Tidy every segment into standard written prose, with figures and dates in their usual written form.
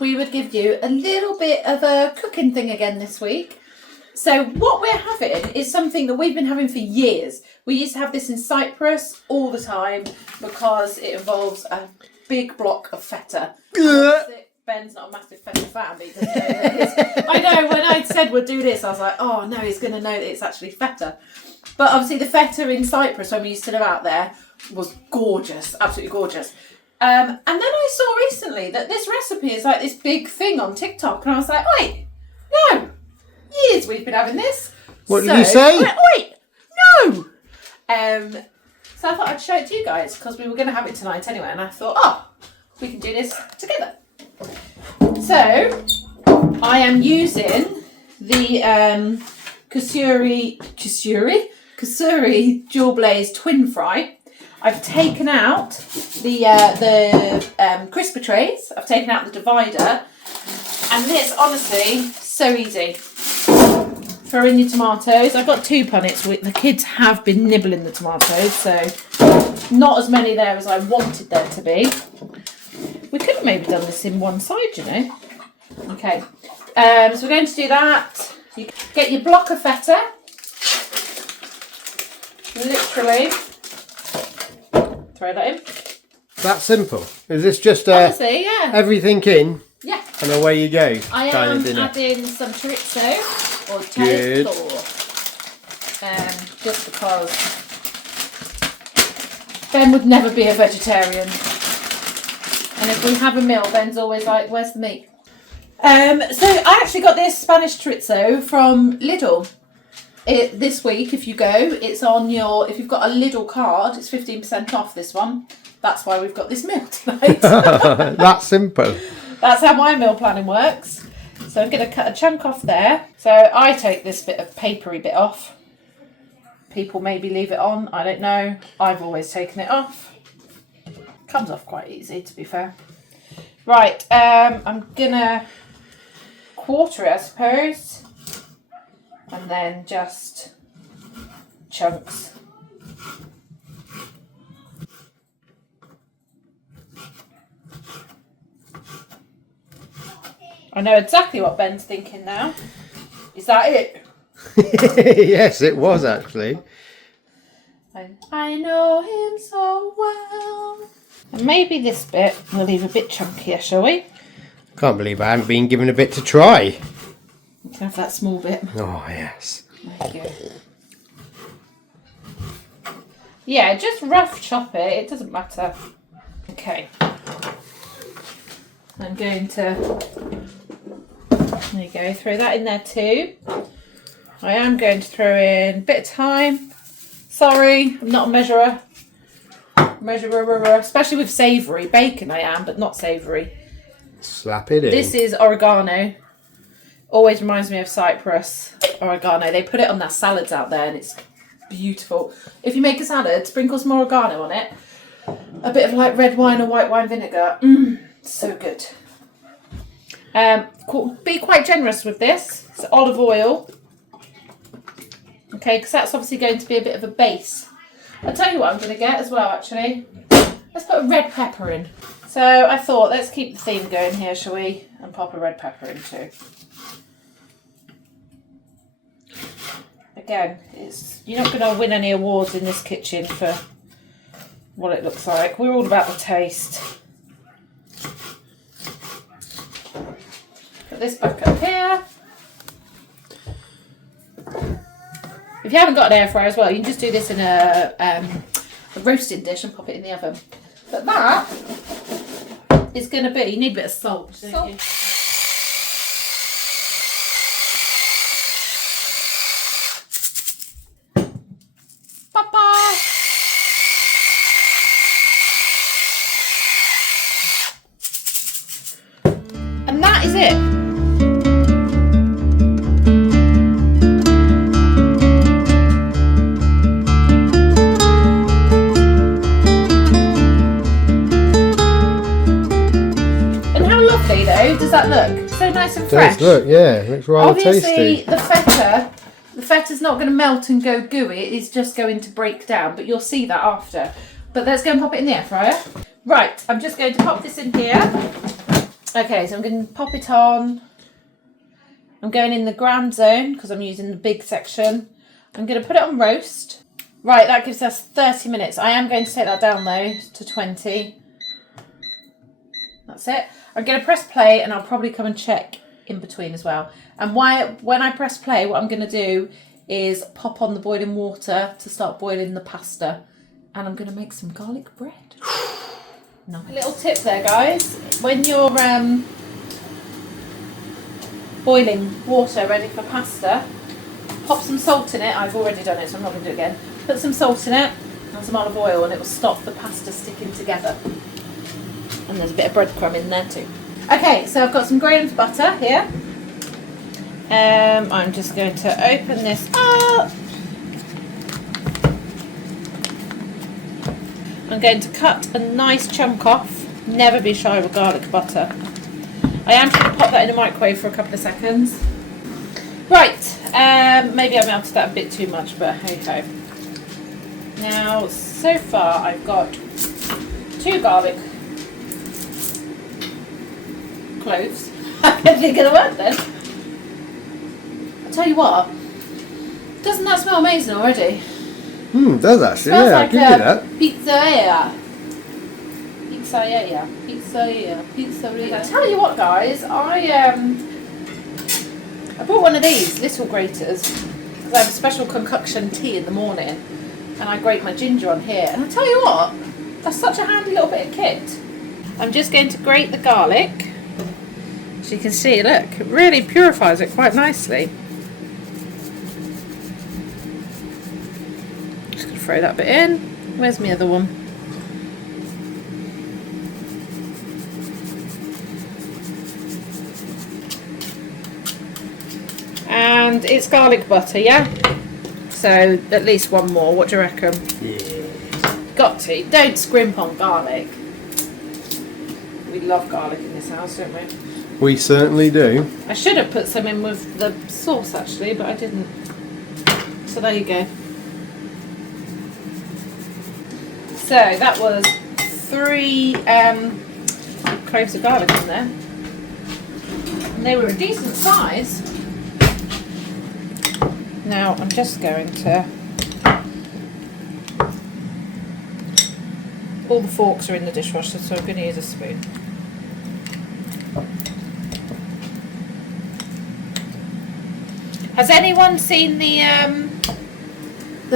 we would give you a little bit of a cooking thing again this week. So what we're having is something that we've been having for years. We used to have this in Cyprus all the time because it involves a big block of feta. Ben's not a massive feta fan, but he doesn't know what it is. I know, when I said we'd do this, I was like, oh no, he's going to know that it's actually feta. But obviously the feta in Cyprus, when we used to live out there, was gorgeous, absolutely gorgeous. And then I saw recently that this recipe is like this big thing on TikTok, and I was like, wait, no, years we've been having this. What did you say? I went, wait, no. So I thought I'd show it to you guys because we were going to have it tonight anyway, and I thought, oh, we can do this together. So I am using the Kasuri dual blaze twin fry. I've taken out the crisper trays. I've taken out the divider, and this honestly so easy. Throw in your tomatoes. I've got 2 punnets. The kids have been nibbling the tomatoes, so not as many there as I wanted there to be. We could have maybe done this in one side, you know. Okay, so we're going to do that. You get your block of feta. Literally throw that in. That simple. Is this just Honestly, yeah. everything in? Yeah. And away you go. I am adding some chorizo or chorizo. Just because Ben would never be a vegetarian. And if we have a meal, Ben's always like, where's the meat? So I actually got this Spanish chorizo from Lidl. This week, if you go, it's on if you've got a Lidl card, it's 15% off this one. That's why we've got this meal tonight. That's simple. That's how my meal planning works. So I'm going to cut a chunk off there. So I take this bit of papery bit off. People maybe leave it on, I don't know. I've always taken it off. Comes off quite easy, to be fair. Right, I'm going to quarter it, I suppose. And then just chunks. I know exactly what Ben's thinking now. Is that it? Yes, it was actually. I know him so well. And maybe this bit we'll leave a bit chunkier, shall we? Can't believe I haven't been given a bit to try. You can have that small bit. Oh, yes. There you go. Yeah, just rough chop it. It doesn't matter. Okay. I'm going to... There you go. Throw that in there too. I am going to throw in a bit of thyme. Sorry, I'm not a measurer. Especially with savoury. Bacon I am, but not savoury. Slap it in. This is oregano. Always reminds me of Cyprus. Oregano. They put it on their salads out there and it's beautiful. If you make a salad, sprinkle some oregano on it. A bit of like red wine or white wine vinegar. So good. Be quite generous with this. It's olive oil. Okay, because that's obviously going to be a bit of a base. I'll tell you what I'm going to get as well, actually. Let's put a red pepper in. So I thought, let's keep the theme going here, shall we? And pop a red pepper in too. Again, you're not going to win any awards in this kitchen for what it looks like. We're all about the taste. Put this back up here. If you haven't got an air fryer as well, you can just do this in a roasting dish and pop it in the oven. But that is going to be, you need a bit of salt, don't you? Papa! And that is it. Does that look so nice and fresh? It does look, yeah, it looks rather tasty. Obviously, the feta's not going to melt and go gooey. It is just going to break down, but you'll see that after. But let's go and pop it in the air fryer. Right, I'm just going to pop this in here. Okay, so I'm going to pop it on. I'm going in the grand zone because I'm using the big section. I'm going to put it on roast. Right, that gives us 30 minutes. I am going to take that down though to 20. That's it. I'm going to press play and I'll probably come and check in between as well. And when I press play, what I'm going to do is pop on the boiling water to start boiling the pasta. And I'm going to make some garlic bread. No. A little tip there, guys. When you're boiling water ready for pasta, pop some salt in it. I've already done it, so I'm not going to do it again. Put some salt in it and some olive oil, and it will stop the pasta sticking together. And there's a bit of breadcrumb in there too. Okay, so I've got some grated butter here. I'm just going to open this up. I'm going to cut a nice chunk off. Never be shy with garlic butter. I am going to pop that in the microwave for a couple of seconds. Right, maybe I melted that a bit too much, but hey ho. Now, so far I've got 2 garlic cloves. I can't think of the word then. I'll tell you what, doesn't that smell amazing already? It does actually, Smells yeah, like I give you that. Pizzeria. I tell you what, guys, I bought one of these little graters because I have a special concoction tea in the morning, and I grate my ginger on here. And I tell you what, that's such a handy little bit of kit. I'm just going to grate the garlic. So you can see, look, it really purifies it quite nicely. Just going to throw that bit in. Where's my other one? And it's garlic butter, yeah? So at least one more. What do you reckon? Yeah. Got to. Don't scrimp on garlic. We love garlic in this house, don't we? We certainly do. I should have put some in with the sauce actually, but I didn't. So there you go. So that was 3 cloves of garlic in there. And they were a decent size. Now I'm just going to... All the forks are in the dishwasher, so I'm going to use a spoon. Has anyone seen the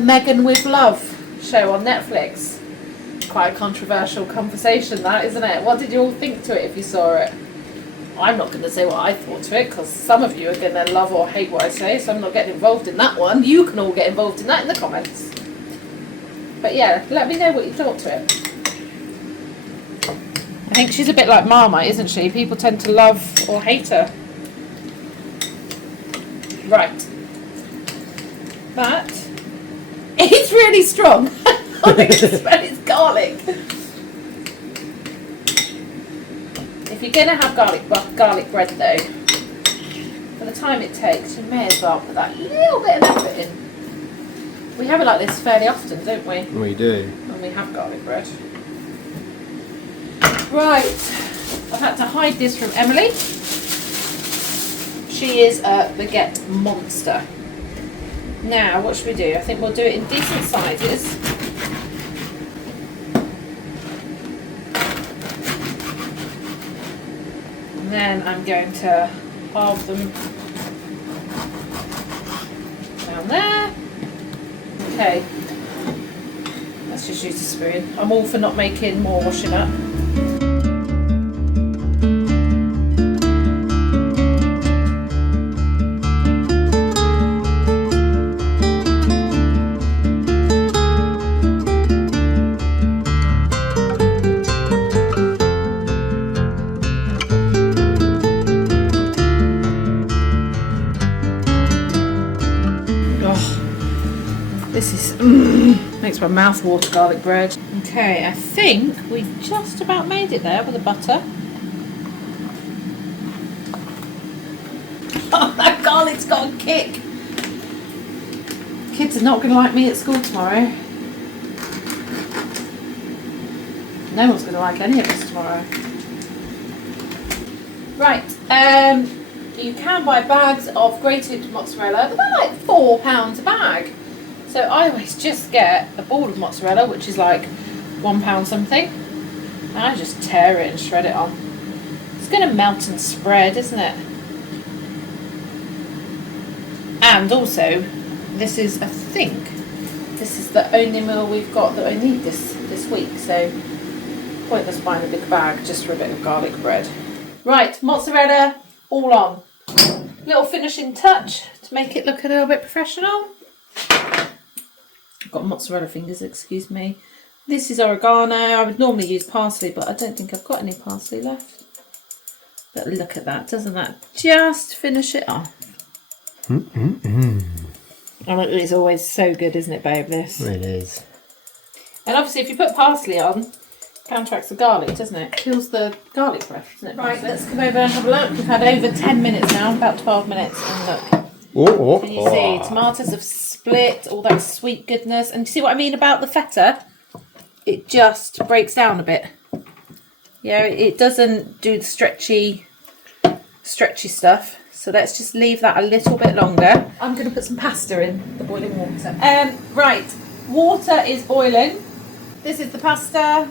Megan with Love show on Netflix? Quite a controversial conversation that, isn't it? What did you all think to it if you saw it? I'm not going to say what I thought to it because some of you are going to love or hate what I say, so I'm not getting involved in that one. You can all get involved in that in the comments. But yeah, let me know what you thought to it. I think she's a bit like Marmite, isn't she? People tend to love or hate her. Right. But it's really strong. I can smell its garlic. If you're going to have garlic bread though, for the time it takes, you may as well put that little bit of effort in. We have it like this fairly often, don't we? We do. When we have garlic bread. Right. I've had to hide this from Emily. She is a baguette monster. Now, what should we do? I think we'll do it in decent sizes. And then I'm going to halve them down there. Okay. Let's just use a spoon. I'm all for not making more washing up. Makes my mouth water, garlic bread. Okay, I think we've just about made it there with the butter. Oh, that garlic's got a kick. Kids are not going to like me at school tomorrow. No one's going to like any of us tomorrow. Right, you can buy bags of grated mozzarella. They're about like £4 a bag. So I always just get a ball of mozzarella, which is like £1 something. And I just tear it and shred it on. It's going to melt and spread, isn't it? And also, this is, I think, this is the only meal we've got that I need this week. So pointless buying a big bag just for a bit of garlic bread. Right, mozzarella all on. Little finishing touch to make it look a little bit professional. I've got mozzarella fingers, excuse me. This is oregano. I would normally use parsley, but I don't think I've got any parsley left. But look at that, doesn't that just finish it off? Mm-mm-mm. And it's always so good, isn't it, babe, this? It is. And obviously if you put parsley on, it counteracts the garlic, doesn't it? Kills the garlic breath, doesn't it? Right, let's come over and have a look. We've had over 10 minutes now, about 12 minutes, and look. Oh, Can you see? Tomatoes have split, all that sweet goodness. And see what I mean about the feta? It just breaks down a bit. Yeah, it doesn't do the stretchy stuff. So let's just leave that a little bit longer. I'm going to put some pasta in the boiling water. Right, water is boiling. This is the pasta.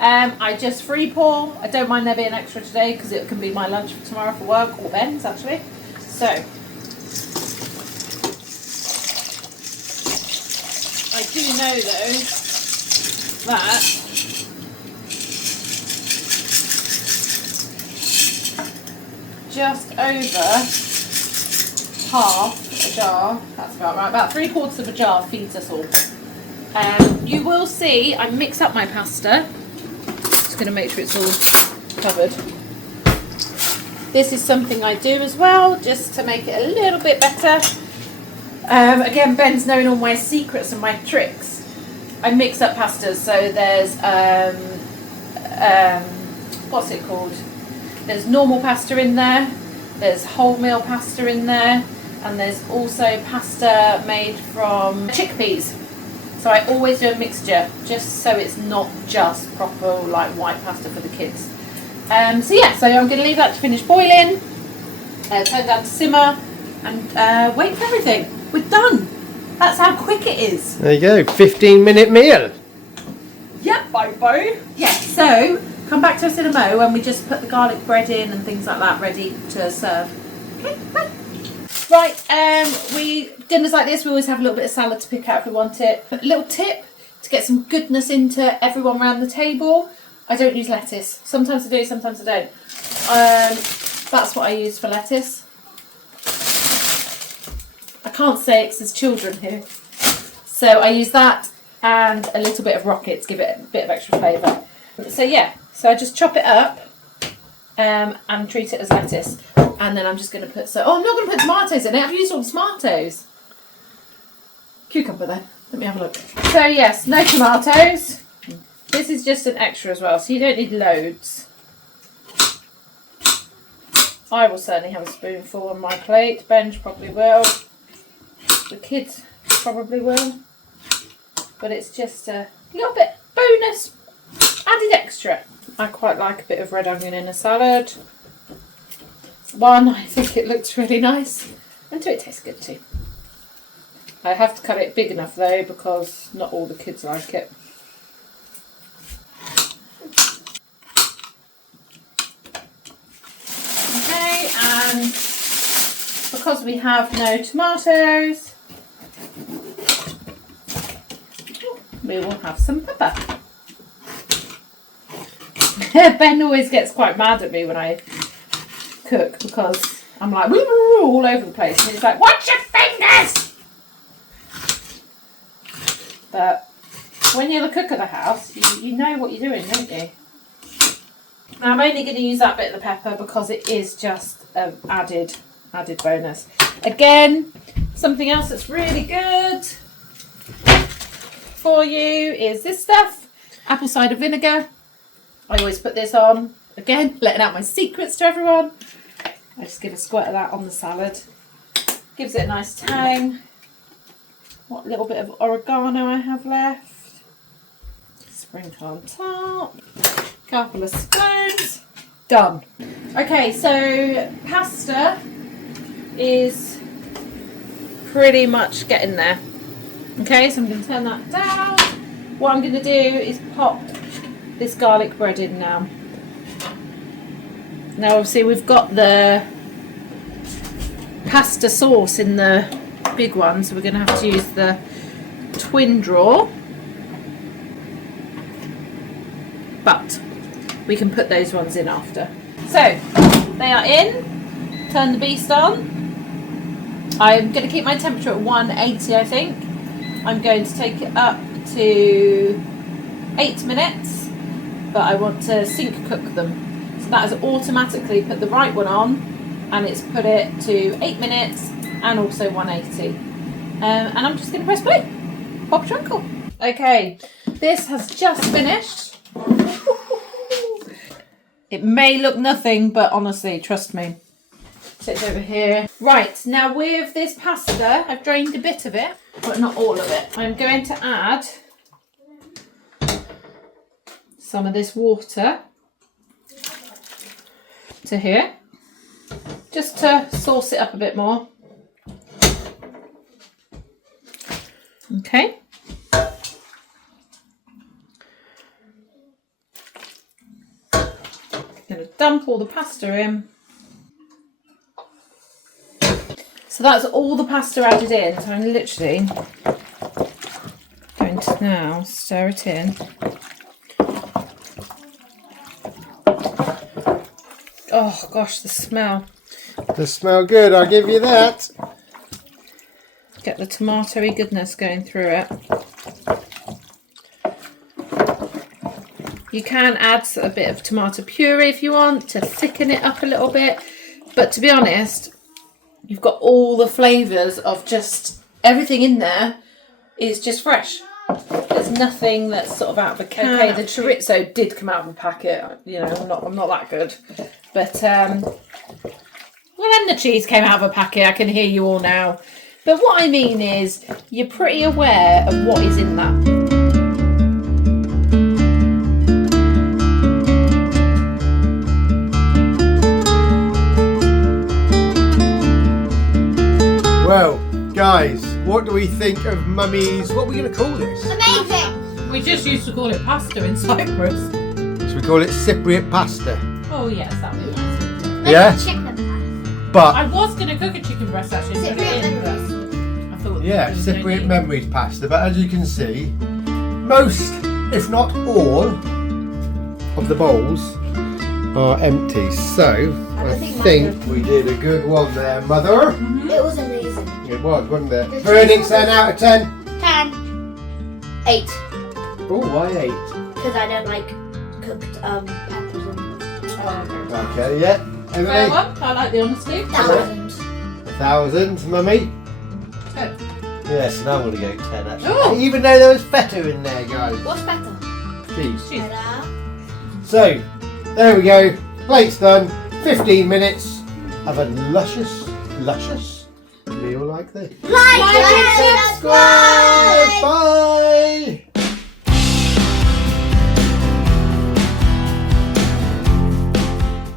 I just free pour. I don't mind there being extra today because it can be my lunch for tomorrow for work, or Ben's actually. So I do know though that just over half a jar, that's about right, about 3/4 of a jar feeds us all. You will see I mix up my pasta. Just going to make sure it's all covered. This is something I do as well, just to make it a little bit better. Again, Ben's knowing all my secrets and my tricks. I mix up pastas, so there's what's it called? There's normal pasta in there, there's wholemeal pasta in there, and there's also pasta made from chickpeas. So I always do a mixture, just so it's not just proper like white pasta for the kids. So yeah, so I'm going to leave that to finish boiling, turn down to simmer, and wait for everything. We're done. That's how quick it is. There you go, 15-minute meal. Yep, bye. Yeah, so come back to us in a mo when we just put the garlic bread in and things like that ready to serve. Okay, bye. Right, dinners like this, we always have a little bit of salad to pick out if we want it. A little tip to get some goodness into everyone around the table. I don't use lettuce. Sometimes I do, sometimes I don't. That's what I use for lettuce. I can't say it because there's children here. So I use that and a little bit of rocket to give it a bit of extra flavour. So yeah, so I just chop it up and treat it as lettuce. And then I'm just going to put I'm not going to put tomatoes in it. I've used all the tomatoes. Cucumber then. Let me have a look. So yes, no tomatoes. This is just an extra as well, so you don't need loads. I will certainly have a spoonful on my plate. Benj probably will. The kids probably will. But it's just a little bit bonus, added extra. I quite like a bit of red onion in a salad. One, I think it looks really nice, and two, it tastes good too. I have to cut it big enough though, because not all the kids like it. Okay, and because we have no tomatoes, we will have some pepper. Ben always gets quite mad at me when I cook because I'm like all over the place, and he's like, "Watch your fingers!" But when you're the cook of the house, you know what you're doing, don't you? Now I'm only going to use that bit of the pepper because it is just an added bonus. Again, something else that's really good for you is this stuff, apple cider vinegar. I always put this on. Again, letting out my secrets to everyone. I just give a squirt of that on the salad. Gives it a nice tang. What little bit of oregano I have left. Sprinkle on top. Couple of spoons. Done. Okay, so pasta is pretty much getting there. Okay, so I'm going to turn that down. What I'm going to do is pop this garlic bread in now. Now obviously we've got the pasta sauce in the big one, so we're going to have to use the twin drawer. But we can put those ones in after. So they are in. Turn the beast on. I'm going to keep my temperature at 180, I think. I'm going to take it up to 8 minutes, but I want to sync cook them. So that has automatically put the right one on, and it's put it to 8 minutes and also 180. And I'm just going to press play. Pop your uncle. Okay, this has just finished. It may look nothing, but honestly, trust me. Sit over here. Right, now with this pasta, I've drained a bit of it, but not all of it. I'm going to add some of this water to here, just to sauce it up a bit more. Okay. Going to dump all the pasta in. So that's all the pasta added in. So I'm literally going to now stir it in. Oh gosh, the smell. They smell good, I'll give you that. Get the tomatoey goodness going through it. You can add a bit of tomato puree if you want to thicken it up a little bit. But to be honest, you've got all the flavours of just everything in there is just fresh. There's nothing that's sort of out of a can. Okay, the chorizo did come out of a packet. You know, I'm not that good. But well, and the cheese came out of a packet. I can hear you all now. But what I mean is, you're pretty aware of what is in that. Well, guys, what do we think of Mummy's, what are we going to call this? Amazing! We just used to call it pasta in Cyprus. So we call it Cypriot pasta. Oh yes, that would be nice. Yeah? Chicken breast. But, I was going to cook a chicken breast actually and put it in, but I thought yeah, Cypriot Memories pasta. But as you can see, most, if not all, of the bowls are empty. So, I think we did a good one there, Mother. It was amazing. It was, wasn't it? Verdict 10 out of 10. 10. 8. Oh, why 8? Because I don't like cooked peppers and... Okay, yeah. Fair Emily? one. I like the honesty. 1,000. 1,000, Mummy. 10. Yes, and I'm going to go 10 actually. Oh. Even though there was feta in there, guys. What's better? Cheese. Better. So, there we go. Plate's done. 15 minutes of a luscious meal like this. Like and subscribe! Bye!